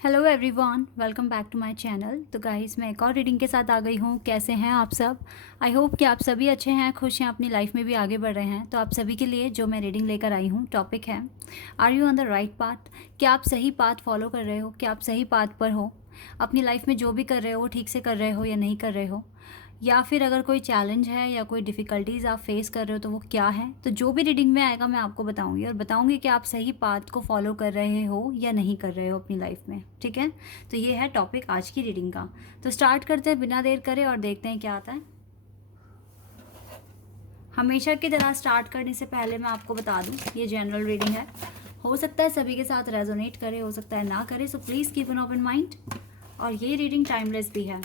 Hello everyone, welcome back to my channel. तो guys, मैं एक और रीडिंग के साथ आ गई हूँ। कैसे हैं आप सब? आई होप कि आप सभी अच्छे हैं, खुश हैं, अपनी लाइफ में भी आगे बढ़ रहे हैं। तो आप सभी के लिए जो मैं रीडिंग लेकर आई हूँ, टॉपिक है are you on the right path. क्या आप सही पाथ फॉलो कर रहे हो? क्या आप सही पाथ पर हो? अपनी लाइफ में जो भी कर रहे हो वो ठीक से कर रहे हो या नहीं कर रहे हो? या फिर अगर कोई चैलेंज है या कोई डिफ़िकल्टीज़ आप फेस कर रहे हो तो वो क्या है? तो जो भी रीडिंग में आएगा मैं आपको बताऊंगी और बताऊंगी कि आप सही पाथ को फॉलो कर रहे हो या नहीं कर रहे हो अपनी लाइफ में। ठीक है, तो ये है टॉपिक आज की रीडिंग का। तो स्टार्ट करते हैं बिना देर करे और देखते हैं क्या आता है। हमेशा की तरह स्टार्ट करने से पहले मैं आपको बता दूं, ये जनरल रीडिंग है। हो सकता है सभी के साथ रेजोनेट करे, हो सकता है ना करे, so please keep an open mind. और ये रीडिंग टाइमलेस भी है।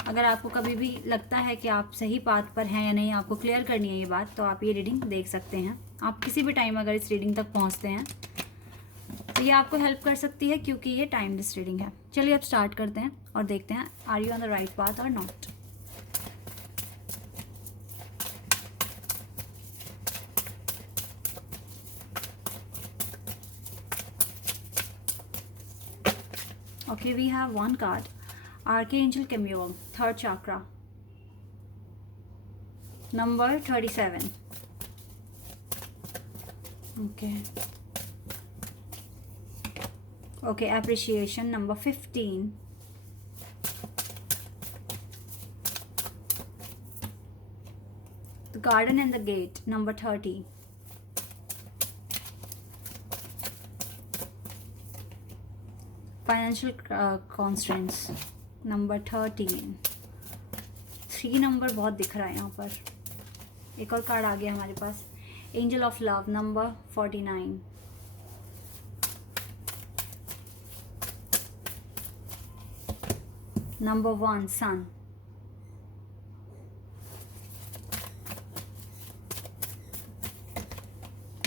अगर आपको कभी भी लगता है कि आप सही पाथ पर हैं या नहीं, आपको क्लियर करनी है ये बात, तो आप ये रीडिंग देख सकते हैं। आप किसी भी टाइम अगर इस रीडिंग तक पहुंचते हैं तो ये आपको हेल्प कर सकती है, क्योंकि ये टाइमलेस रीडिंग है। चलिए अब स्टार्ट करते हैं और देखते हैं are you on the right path or not. Okay, we have one card, Archangel Chamuel, third chakra, number 37. Okay. Okay, appreciation, number 15. The garden and the gate, number 30. Financial constraints, number 13. 3 number बहुत दिख रहा है यहाँ पर। एक और card आ गया हमारे पास, angel of love, number 49. Number 1, sun.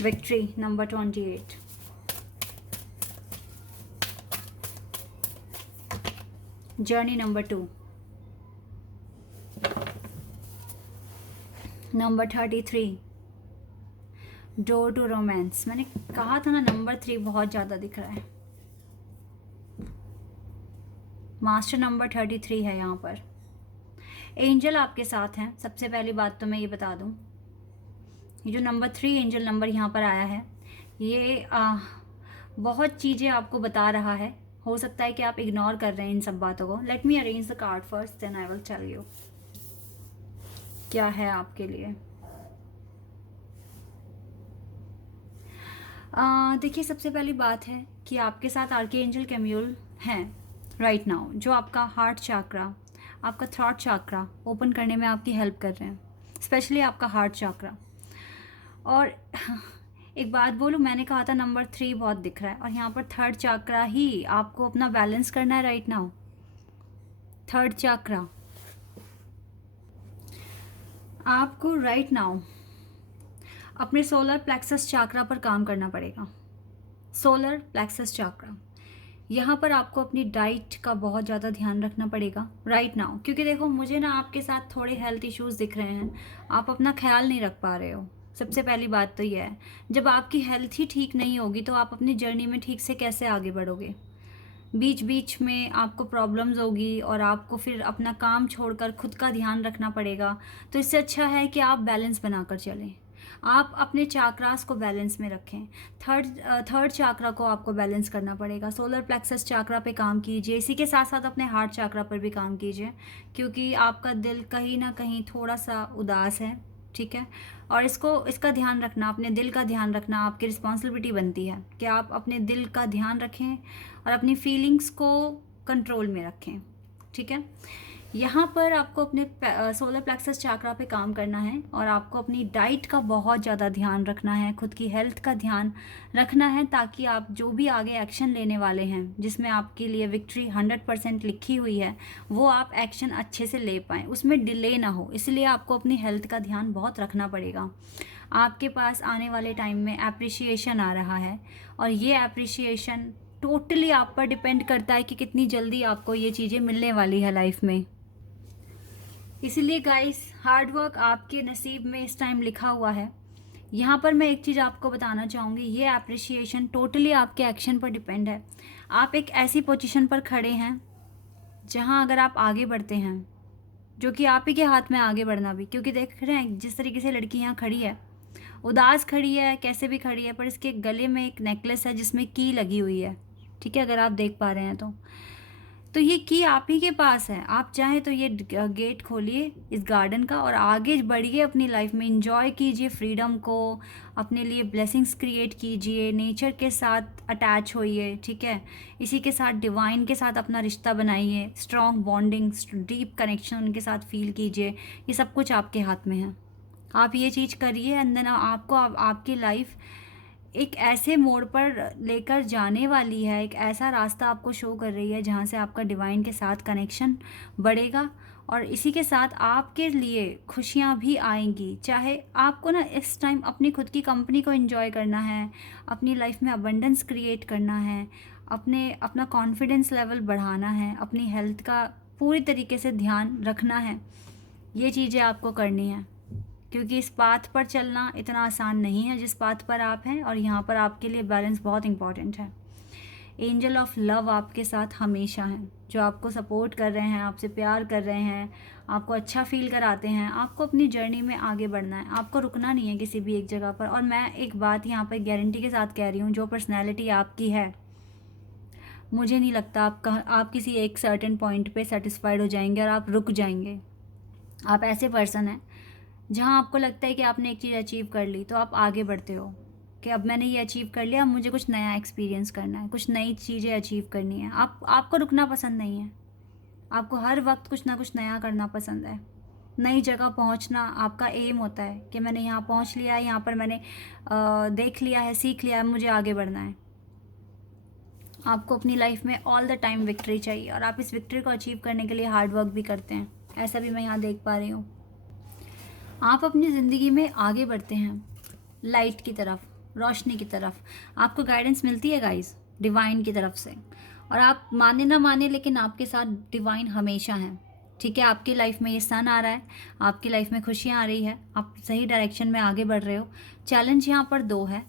Victory, number 28. Journey, number 2. Number 33, door to romance. मैंने कहा था ना, नंबर 3 बहुत ज़्यादा दिख रहा है। मास्टर, नंबर 33 है यहाँ पर। एंजल आपके साथ हैं। सबसे पहली बात तो मैं ये बता दूँ, ये जो नंबर 3 एंजल नंबर यहाँ पर आया है, ये बहुत चीज़ें आपको बता रहा है। हो सकता है कि आप इग्नोर कर रहे हैं इन सब बातों को। Let me arrange the card first, then I will tell you क्या है आपके लिए। देखिए, सबसे पहली बात है कि आपके साथ आर्कएंजल कैम्यूल हैं राइट नाउ, जो आपका हार्ट चाक्रा, आपका थ्रॉट चाक्रा ओपन करने में आपकी हेल्प कर रहे हैं, स्पेशली आपका हार्ट चाक्रा। और एक बात बोलूँ, मैंने कहा था नंबर 3 बहुत दिख रहा है, और यहाँ पर थर्ड चाक्रा ही आपको अपना बैलेंस करना है राइट नाउ। थर्ड चाक्रा आपको राइट नाउ अपने सोलर प्लेक्सस चाक्रा पर काम करना पड़ेगा। सोलर प्लेक्सस चाक्रा, यहाँ पर आपको अपनी डाइट का बहुत ज़्यादा ध्यान रखना पड़ेगा राइट नाउ, क्योंकि देखो मुझे ना आपके साथ थोड़े हेल्थ इश्यूज़ दिख रहे हैं। आप अपना ख्याल नहीं रख पा रहे हो। सबसे पहली बात तो यह है, जब आपकी हेल्थ ही ठीक नहीं होगी तो आप अपनी जर्नी में ठीक से कैसे आगे बढ़ोगे। बीच बीच में आपको प्रॉब्लम्स होगी और आपको फिर अपना काम छोड़कर खुद का ध्यान रखना पड़ेगा। तो इससे अच्छा है कि आप बैलेंस बनाकर चलें। आप अपने चाक्रास को बैलेंस में रखें। थर्ड चाक्रा को आपको बैलेंस करना पड़ेगा। सोलर प्लेक्सस चाक्रा पे काम कीजिए, इसी के साथ साथ अपने हार्ट चाक्रा पर भी काम कीजिए, क्योंकि आपका दिल कहीं ना कहीं थोड़ा सा उदास है। ठीक है, और इसका ध्यान रखना, अपने दिल का ध्यान रखना आपकी रिस्पॉन्सिबिलिटी बनती है कि आप अपने दिल का ध्यान रखें और अपनी फीलिंग्स को कंट्रोल में रखें। ठीक है, यहाँ पर आपको अपने सोलर प्लेक्सस चाक्रा पे काम करना है और आपको अपनी डाइट का बहुत ज़्यादा ध्यान रखना है, खुद की हेल्थ का ध्यान रखना है, ताकि आप जो भी आगे एक्शन लेने वाले हैं, जिसमें आपके लिए विक्ट्री 100% लिखी हुई है, वो आप एक्शन अच्छे से ले पाएँ, उसमें डिले ना हो। इसलिए आपको अपनी हेल्थ का ध्यान बहुत रखना पड़ेगा। आपके पास आने वाले टाइम में एप्रिसिएशन आ रहा है, और ये एप्रिसिएशन टोटली आप पर डिपेंड करता है कि कितनी जल्दी आपको ये चीज़ें मिलने वाली है लाइफ में। इसीलिए गाइस, हार्ड वर्क आपके नसीब में इस टाइम लिखा हुआ है। यहाँ पर मैं एक चीज़ आपको बताना चाहूँगी, ये अप्रिसिएशन टोटली आपके एक्शन पर डिपेंड है। आप एक ऐसी पोजीशन पर खड़े हैं जहाँ अगर आप आगे बढ़ते हैं, जो कि आप ही के हाथ में आगे बढ़ना भी, क्योंकि देख रहे हैं जिस तरीके से लड़की यहाँ खड़ी है, उदास खड़ी है, कैसे भी खड़ी है, पर इसके गले में एक नेकलेस है जिसमें की लगी हुई है, ठीक है, अगर आप देख पा रहे हैं तो ये की आप ही के पास है। आप चाहें तो ये गेट खोलिए इस गार्डन का और आगे बढ़िए अपनी लाइफ में, इंजॉय कीजिए फ्रीडम को, अपने लिए ब्लेसिंग्स क्रिएट कीजिए, नेचर के साथ अटैच होइए, ठीक है, इसी के साथ डिवाइन के साथ अपना रिश्ता बनाइए, स्ट्रॉन्ग बॉन्डिंग, डीप कनेक्शन उनके साथ फील कीजिए। ये सब कुछ आपके हाथ में है, आप ये चीज़ करिए, एंड देन आपको आपकी लाइफ एक ऐसे मोड़ पर लेकर जाने वाली है, एक ऐसा रास्ता आपको शो कर रही है जहाँ से आपका डिवाइन के साथ कनेक्शन बढ़ेगा और इसी के साथ आपके लिए खुशियाँ भी आएंगी। चाहे आपको ना इस टाइम अपनी खुद की कंपनी को एंजॉय करना है, अपनी लाइफ में अबंडेंस क्रिएट करना है, अपना कॉन्फिडेंस लेवल बढ़ाना है, अपनी हेल्थ का पूरी तरीके से ध्यान रखना है, ये चीज़ें आपको करनी है, क्योंकि इस पाथ पर चलना इतना आसान नहीं है जिस पाथ पर आप हैं, और यहाँ पर आपके लिए बैलेंस बहुत इंपॉर्टेंट है। एंजल ऑफ लव आपके साथ हमेशा हैं, जो आपको सपोर्ट कर रहे हैं, आपसे प्यार कर रहे हैं, आपको अच्छा फील कराते हैं। आपको अपनी जर्नी में आगे बढ़ना है, आपको रुकना नहीं है किसी भी एक जगह पर। और मैं एक बात यहाँ पर गारंटी के साथ कह रही हूँ, जो पर्सनैलिटी आपकी है, मुझे नहीं लगता आप किसी एक सर्टेन पॉइंट पे सेटिस्फाइड हो जाएंगे और आप रुक जाएंगे। आप ऐसे पर्सन हैं जहाँ आपको लगता है कि आपने एक चीज़ अचीव कर ली तो आप आगे बढ़ते हो कि अब मैंने ये अचीव कर लिया, अब मुझे कुछ नया एक्सपीरियंस करना है, कुछ नई चीज़ें अचीव करनी है। आपको रुकना पसंद नहीं है, आपको हर वक्त कुछ ना कुछ नया करना पसंद है, नई जगह पहुंचना आपका एम होता है कि मैंने यहाँ पहुंच लिया है, यहाँ पर मैंने देख लिया है, सीख लिया है, मुझे आगे बढ़ना है। आपको अपनी लाइफ में ऑल द टाइम विक्ट्री चाहिए और आप इस विक्ट्री को अचीव करने के लिए हार्ड वर्क भी करते हैं, ऐसा भी मैं यहाँ देख पा रही हूँ। आप अपनी ज़िंदगी में आगे बढ़ते हैं लाइट की तरफ, रोशनी की तरफ, आपको गाइडेंस मिलती है गाइस डिवाइन की तरफ से, और आप माने ना माने लेकिन आपके साथ डिवाइन हमेशा हैं, ठीक है। आपकी लाइफ में ये सन आ रहा है, आपकी लाइफ में खुशियाँ आ रही है, आप सही डायरेक्शन में आगे बढ़ रहे हो। चैलेंज यहाँ पर दो है,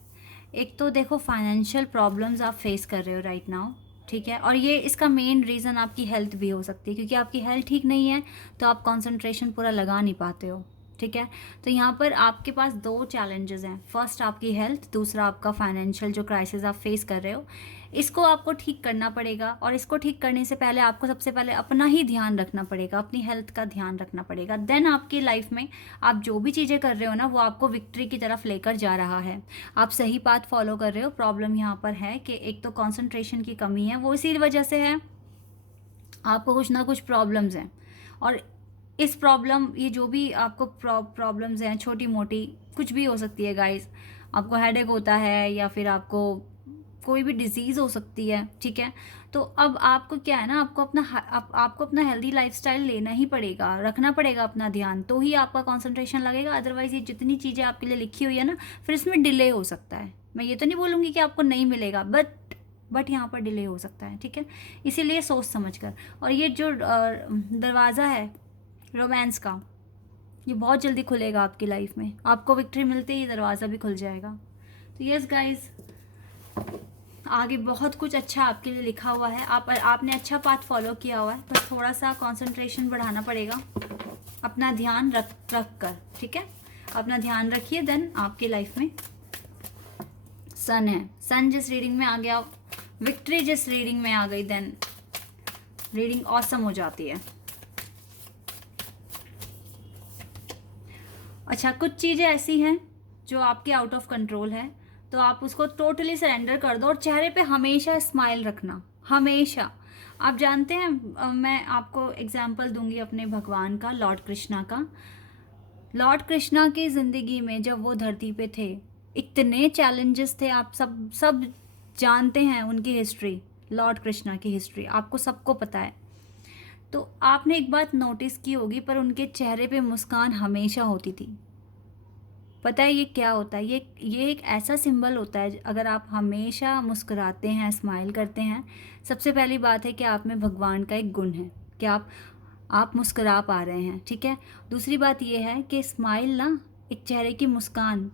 एक तो देखो फाइनेंशियल प्रॉब्लम्स आप फेस कर रहे हो राइट नाउ, ठीक है, और ये इसका मेन रीज़न आपकी हेल्थ भी हो सकती है, क्योंकि आपकी हेल्थ ठीक नहीं है तो आप कंसंट्रेशन पूरा लगा नहीं पाते हो, ठीक है। तो यहाँ पर आपके पास दो चैलेंजेस हैं, फर्स्ट आपकी हेल्थ, दूसरा आपका फाइनेंशियल जो क्राइसिस आप फेस कर रहे हो, इसको आपको ठीक करना पड़ेगा। और इसको ठीक करने से पहले आपको सबसे पहले अपना ही ध्यान रखना पड़ेगा, अपनी हेल्थ का ध्यान रखना पड़ेगा। देन आपकी लाइफ में आप जो भी चीज़ें कर रहे हो ना, वो आपको विक्ट्री की तरफ लेकर जा रहा है, आप सही पाथ फॉलो कर रहे हो। प्रॉब्लम यहाँ पर है कि एक तो कॉन्सेंट्रेशन की कमी है, वो इसी वजह से है, आपको कुछ ना कुछ प्रॉब्लम्स हैं, और इस प्रॉब्लम, ये जो भी आपको प्रॉब्लम्स हैं, छोटी मोटी कुछ भी हो सकती है गाइस, आपको हेडेक होता है या फिर आपको कोई भी डिजीज़ हो सकती है, ठीक है। तो अब आपको क्या है ना, आपको अपना हेल्दी लाइफस्टाइल लेना ही पड़ेगा, रखना पड़ेगा अपना ध्यान, तो ही आपका कंसंट्रेशन लगेगा। अदरवाइज ये जितनी चीज़ें आपके लिए लिखी हुई है ना, फिर इसमें डिले हो सकता है। मैं ये तो नहीं बोलूँगी कि आपको नहीं मिलेगा, बट यहाँ पर डिले हो सकता है, ठीक है। इसीलिए सोच समझ कर, और ये जो दरवाज़ा है रोमांस का, ये बहुत जल्दी खुलेगा आपकी लाइफ में, आपको विक्ट्री मिलते ही दरवाज़ा भी खुल जाएगा। तो यस गाइज, आगे बहुत कुछ अच्छा आपके लिए लिखा हुआ है, आपने अच्छा पाथ फॉलो किया हुआ है, बस थोड़ा सा कंसंट्रेशन बढ़ाना पड़ेगा, अपना ध्यान रख कर, ठीक है। अपना ध्यान रखिए, देन आपकी लाइफ में सन है, सन जिस रीडिंग में आ गया, विक्ट्री जिस रीडिंग में आ गई, देन रीडिंग ऑसम हो जाती है। अच्छा, कुछ चीज़ें ऐसी हैं जो आपके आउट ऑफ कंट्रोल है, तो आप उसको टोटली सरेंडर कर दो और चेहरे पे हमेशा स्माइल रखना, हमेशा। आप जानते हैं, मैं आपको एग्जांपल दूंगी अपने भगवान का, लॉर्ड कृष्णा का। लॉर्ड कृष्णा की ज़िंदगी में जब वो धरती पे थे, इतने चैलेंजेस थे, आप सब जानते हैं उनकी हिस्ट्री, लॉर्ड कृष्णा की हिस्ट्री आपको सबको पता है। तो आपने एक बात नोटिस की होगी, पर उनके चेहरे पे मुस्कान हमेशा होती थी। पता है ये क्या होता है? ये एक ऐसा सिंबल होता है, अगर आप हमेशा मुस्कुराते हैं, स्माइल करते हैं, सबसे पहली बात है कि आप में भगवान का एक गुण है कि आप मुस्कुरा पा रहे हैं, ठीक है। दूसरी बात ये है कि स्माइल ना, एक चेहरे की मुस्कान,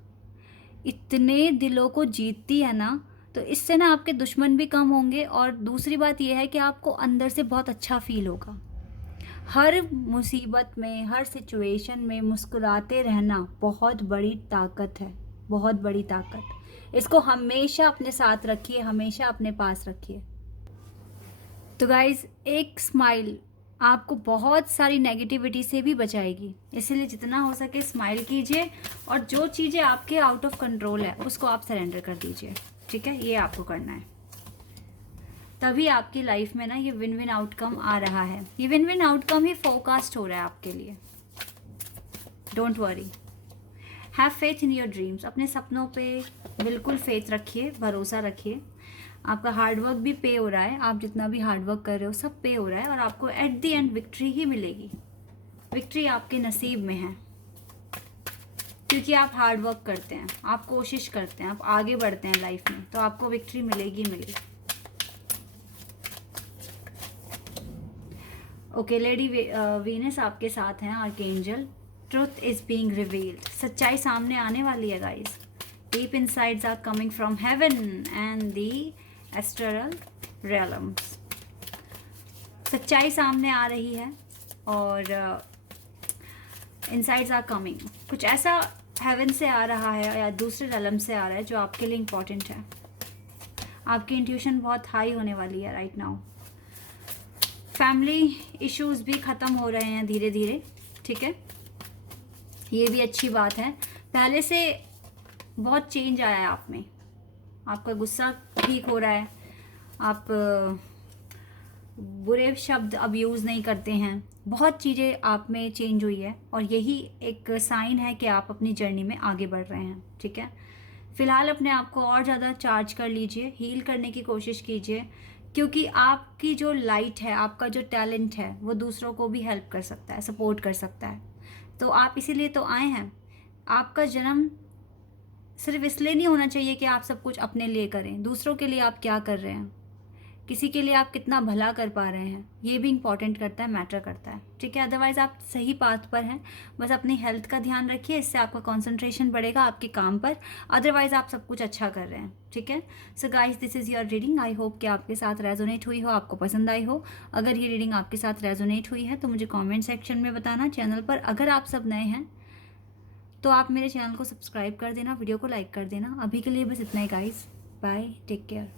इतने दिलों को जीतती है ना, तो इससे ना आपके दुश्मन भी कम होंगे, और दूसरी बात यह है कि आपको अंदर से बहुत अच्छा फील होगा। हर मुसीबत में, हर सिचुएशन में मुस्कुराते रहना बहुत बड़ी ताकत है, बहुत बड़ी ताकत। इसको हमेशा अपने साथ रखिए, हमेशा अपने पास रखिए। तो गाइज़, एक स्माइल आपको बहुत सारी नेगेटिविटी से भी बचाएगी, इसीलिए जितना हो सके स्माइल कीजिए, और जो चीज़ें आपके आउट ऑफ कंट्रोल है उसको आप सरेंडर कर दीजिए। ठीक है, ये आपको करना है, तभी आपकी लाइफ में ना ये विन विन आउटकम आ रहा है। ये विन विन आउटकम ही फोरकास्ट हो रहा है आपके लिए। Don't worry, have faith in your dreams. अपने सपनों पे बिल्कुल फेथ रखिए, भरोसा रखिए। आपका हार्डवर्क भी पे हो रहा है, आप जितना भी हार्डवर्क कर रहे हो सब पे हो रहा है, और आपको एट द एंड विक्ट्री ही मिलेगी। विक्ट्री आपके नसीब में है, क्योंकि आप हार्डवर्क करते हैं, आप कोशिश करते हैं, आप आगे बढ़ते हैं लाइफ में, तो आपको विक्ट्री मिलेगी मिलेगी। ओके, लेडी वीनस आपके साथ हैं, archangel. Truth is being revealed. सच्चाई सामने आने वाली है guys. Deep insides are coming from heaven and the astral realms. सच्चाई सामने आ रही है, और इनसाइड्स आर कमिंग। कुछ ऐसा हेवन से आ रहा है या दूसरे रियलम से आ रहा है जो आपके लिए इम्पोर्टेंट है। आपकी इंट्यूशन बहुत हाई होने वाली है राइट नाउ। फैमिली इश्यूज भी ख़त्म हो रहे हैं धीरे धीरे। ठीक है, ये भी अच्छी बात है। पहले से बहुत चेंज आया है आप में, आपका गुस्सा ठीक हो रहा है, आप बुरे शब्द अब यूज़ नहीं करते हैं, बहुत चीज़ें आप में चेंज हुई है, और यही एक साइन है कि आप अपनी जर्नी में आगे बढ़ रहे हैं। ठीक है, फ़िलहाल अपने आप को और ज़्यादा चार्ज कर लीजिए, हील करने की कोशिश कीजिए, क्योंकि आपकी जो लाइट है, आपका जो टैलेंट है, वो दूसरों को भी हेल्प कर सकता है, सपोर्ट कर सकता है। तो आप इसीलिए तो आए हैं। आपका जन्म सिर्फ इसलिए नहीं होना चाहिए कि आप सब कुछ अपने लिए करें, दूसरों के लिए आप क्या कर रहे हैं, किसी के लिए आप कितना भला कर पा रहे हैं, ये भी इम्पॉर्टेंट करता है, मैटर करता है। ठीक है, अदरवाइज़ आप सही पाथ पर हैं। बस अपनी हेल्थ का ध्यान रखिए, इससे आपका कंसंट्रेशन बढ़ेगा आपके काम पर। अदरवाइज़ आप सब कुछ अच्छा कर रहे हैं। ठीक है, so guys, this is your reading. I hope कि आपके साथ रेजोनेट हुई हो, आपको पसंद आई हो। अगर ये रीडिंग आपके साथ रेजोनेट हुई है तो मुझे कॉमेंट सेक्शन में बताना। चैनल पर अगर आप सब नए हैं तो आप मेरे चैनल को सब्सक्राइब कर देना, वीडियो को लाइक कर देना। अभी के लिए बस इतना ही गाइस, बाय, टेक केयर।